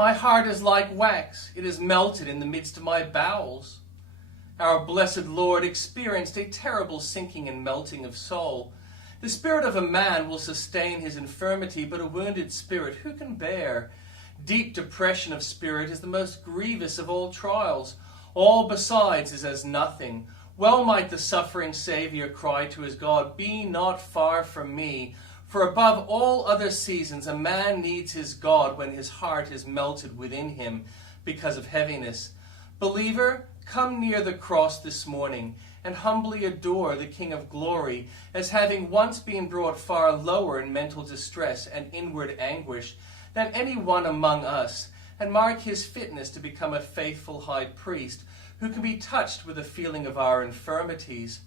My heart is like wax, it is melted in the midst of my bowels. Our blessed Lord experienced a terrible sinking and melting of soul. The spirit of a man will sustain his infirmity, but a wounded spirit who can bear? Deep depression of spirit is the most grievous of all trials. All besides is as nothing. Well might the suffering Saviour cry to his God, "Be not far from me." For above all other seasons a man needs his God when his heart is melted within him because of heaviness. Believer, come near the cross this morning and humbly adore the King of Glory as having once been brought far lower in mental distress and inward anguish than any one among us, and mark his fitness to become a faithful high priest who can be touched with the feeling of our infirmities.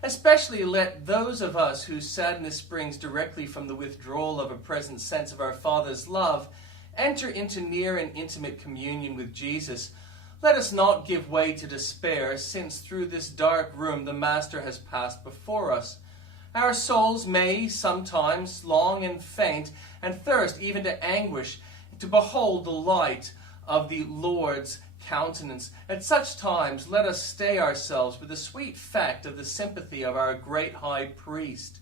Especially let those of us whose sadness springs directly from the withdrawal of a present sense of our Father's love enter into near and intimate communion with Jesus. Let us not give way to despair, since through this dark room the Master has passed before us. Our souls may sometimes long and faint and thirst even to anguish to behold the light of the Lord's countenance. At such times let us stay ourselves with the sweet fact of the sympathy of our great high priest.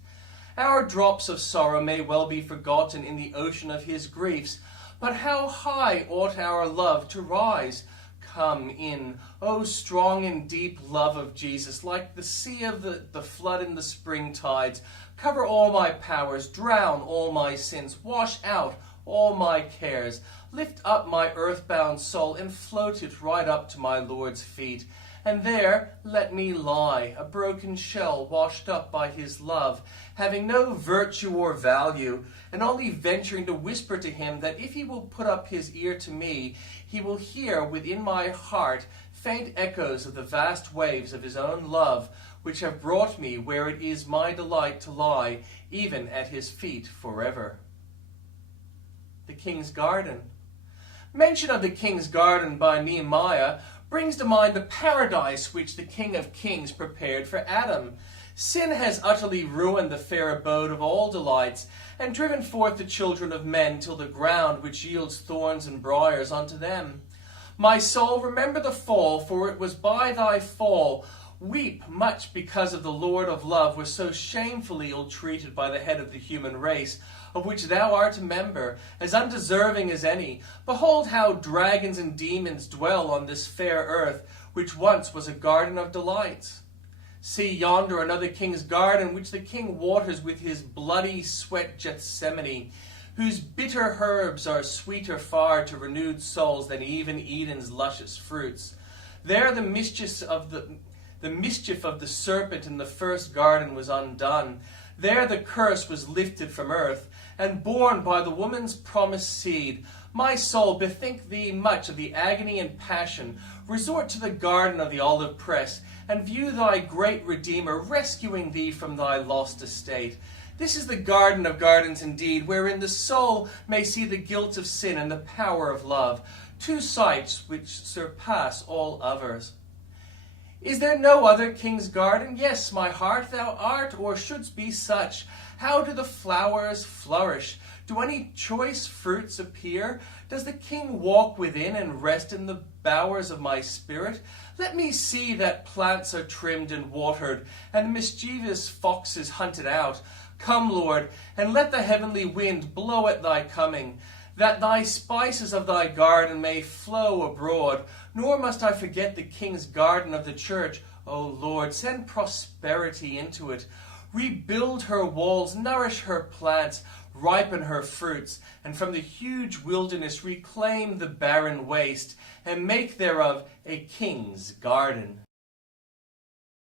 Our drops of sorrow may well be forgotten in the ocean of his griefs, but how high ought our love to rise! Come in, O strong and deep love of Jesus, like the sea of the flood in the spring tides. Cover all my powers, drown all my sins, wash out all my cares. Lift up my earthbound soul and float it right up to my Lord's feet. And there let me lie, a broken shell washed up by his love, having no virtue or value, and only venturing to whisper to him that if he will put up his ear to me, he will hear within my heart faint echoes of the vast waves of his own love, which have brought me where it is my delight to lie, even at his feet forever. The King's Garden. Mention of the King's Garden by Nehemiah brings to mind the paradise which the King of Kings prepared for Adam. Sin has utterly ruined the fair abode of all delights, and driven forth the children of men till the ground which yields thorns and briars unto them. My soul, remember the fall, for it was by thy fall. Weep much because of the Lord of love was so shamefully ill-treated by the head of the human race, of which thou art a member, as undeserving as any. Behold how dragons and demons dwell on this fair earth, which once was a garden of delights. See yonder another king's garden, which the king waters with his bloody sweat Gethsemane, whose bitter herbs are sweeter far to renewed souls than even Eden's luscious fruits. There the mischief of the serpent in the first garden was undone. There the curse was lifted from earth, and borne by the woman's promised seed. My soul, bethink thee much of the agony and passion. Resort to the garden of the olive press, and view thy great Redeemer rescuing thee from thy lost estate. This is the garden of gardens indeed, wherein the soul may see the guilt of sin and the power of love, two sights which surpass all others. Is there no other king's garden? Yes, my heart, thou art, or shouldst be such. How do the flowers flourish? Do any choice fruits appear? Does the king walk within and rest in the bowers of my spirit? Let me see that plants are trimmed and watered, and the mischievous foxes hunted out. Come, Lord, and let the heavenly wind blow at thy coming, that thy spices of thy garden may flow abroad. Nor must I forget the king's garden of the church. O Lord, send prosperity into it. Rebuild her walls, nourish her plants, ripen her fruits, and from the huge wilderness reclaim the barren waste, and make thereof a king's garden.